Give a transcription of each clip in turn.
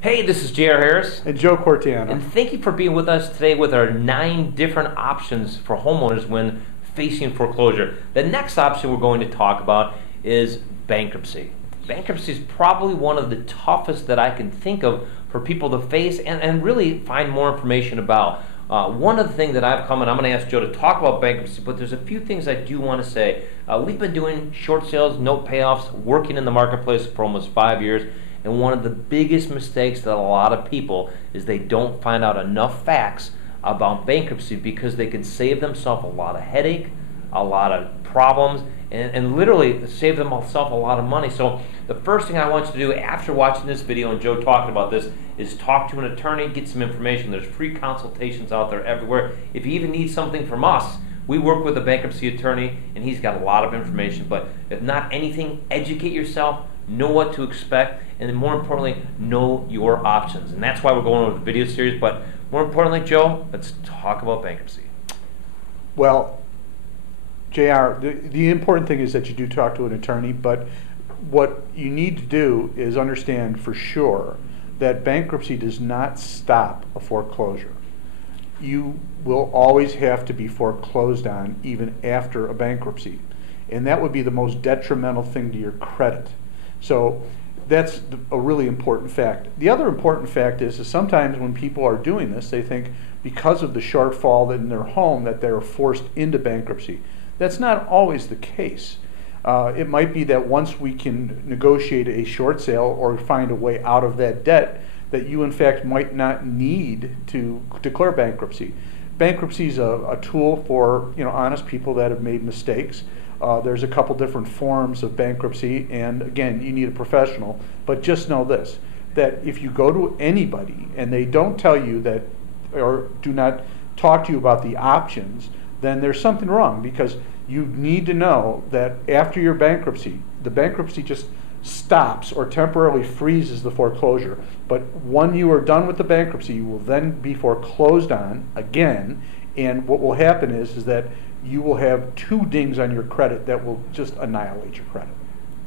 Hey, this is J.R. Harris. And Joe Cortiana. And thank you for being with us today with our 9 different options for homeowners when facing foreclosure. The next option we're going to talk about is bankruptcy. Bankruptcy is probably one of the toughest that I can think of for people to face and really find more information about. One of the things that I've come, and I'm going to ask Joe to talk about bankruptcy, but there's a few things I do want to say. We've been doing short sales, note payoffs, working in the marketplace for almost 5 years. And one of the biggest mistakes that a lot of people is they don't find out enough facts about bankruptcy because they can save themselves a lot of headache, a lot of problems, and literally save themselves a lot of money. So the first thing I want you to do after watching this video and Joe talking about this is talk to an attorney, get some information. There's free consultations out there everywhere. If you even need something from us, we work with a bankruptcy attorney and he's got a lot of information. But if not anything, educate yourself, know what to expect, and then more importantly, know your options. And that's why we're going over the video series. But more importantly, Joe, let's talk about bankruptcy. Well, JR, the important thing is that you do talk to an attorney, but what you need to do is understand for sure that bankruptcy does not stop a foreclosure. You will always have to be foreclosed on even after a bankruptcy, and that would be the most detrimental thing to your credit. So that's a really important fact. The other important fact is sometimes when people are doing this, they think because of the shortfall in their home that they're forced into bankruptcy. That's not always the case. It might be that once we can negotiate a short sale or find a way out of that debt, that you in fact might not need to declare bankruptcy. Bankruptcy is a tool for honest people that have made mistakes. There's a couple different forms of bankruptcy, and again, you need a professional. But just know this, that if you go to anybody and they don't tell you that, or do not talk to you about the options, then there's something wrong, because you need to know that after your bankruptcy, the bankruptcy just stops or temporarily freezes the foreclosure. But when you are done with the bankruptcy, you will then be foreclosed on again, and what will happen is that you will have 2 dings on your credit that will just annihilate your credit.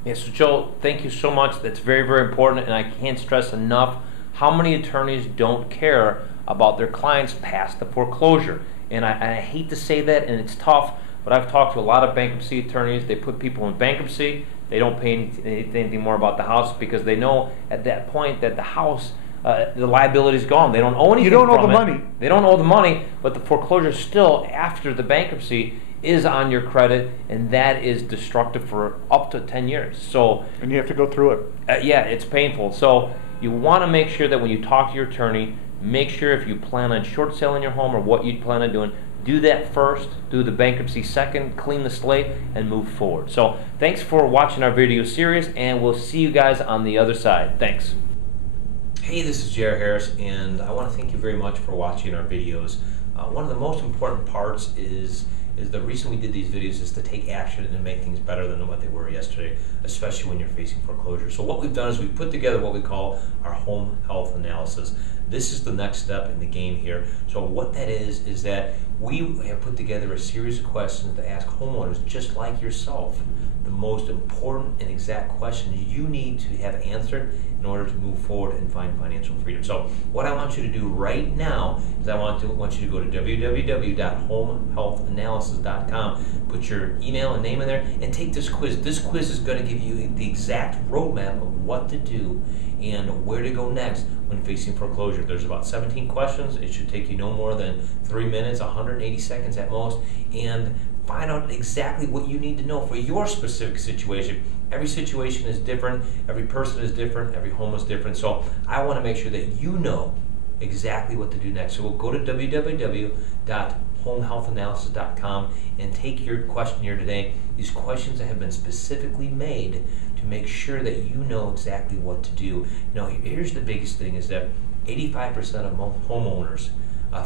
Yeah, so Joe, thank you so much. That's very, very important, and I can't stress enough how many attorneys don't care about their clients past the foreclosure. And I hate to say that, and it's tough, but I've talked to a lot of bankruptcy attorneys. They put people in bankruptcy. They don't pay anything more about the house because they know at that point that the house, the liability is gone. They don't owe anything. You don't owe the it. money. They don't owe the money, but the foreclosure still, after the bankruptcy, is on your credit, and that is destructive for up to 10 years. So, and you have to go through it. Yeah, it's painful. So you want to make sure that when you talk to your attorney, make sure if you plan on short selling your home or what you plan on doing, do that first, do the bankruptcy second, clean the slate, and move forward. So thanks for watching our video series, and we'll see you guys on the other side. Thanks. Hey, this is J.R. Harris, and I want to thank you very much for watching our videos. One of the most important parts is the reason we did these videos is to take action and make things better than what they were yesterday, especially when you're facing foreclosure. So what we've done is we've put together what we call our home health analysis. This is the next step in the game here. So what that is that we have put together a series of questions to ask homeowners just like yourself the most important and exact questions you need to have answered in order to move forward and find financial freedom. So what I want you to do right now is I want you to go to www.homehealthanalysis.com, put your email and name in there, and take this quiz. This quiz is going to give you the exact roadmap of what to do and where to go next when facing foreclosure. There's about 17 questions. It should take you no more than 3 minutes, 180 seconds at most, and find out exactly what you need to know for your specific situation. Every situation is different, every person is different, every home is different, so I want to make sure that you know exactly what to do next. So we'll go to www.homehealthanalysis.com and take your questionnaire today. These questions have been specifically made to make sure that you know exactly what to do. Now, here's the biggest thing is that 85% of homeowners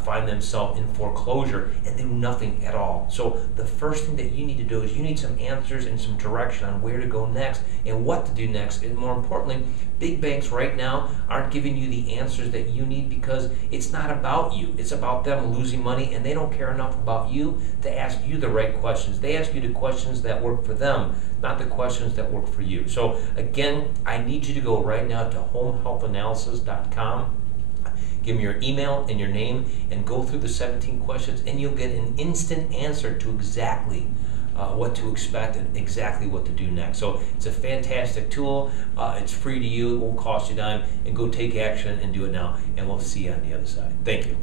find themselves in foreclosure and do nothing at all. So the first thing that you need to do is you need some answers and some direction on where to go next and what to do next. And more importantly, big banks right now aren't giving you the answers that you need because it's not about you. It's about them losing money, and they don't care enough about you to ask you the right questions. They ask you the questions that work for them, not the questions that work for you. So again, I need you to go right now to homehealthanalysis.com. Give me your email and your name and go through the 17 questions, and you'll get an instant answer to exactly what to expect and exactly what to do next. So it's a fantastic tool. It's free to you. It won't cost you a dime. And go take action and do it now. And we'll see you on the other side. Thank you.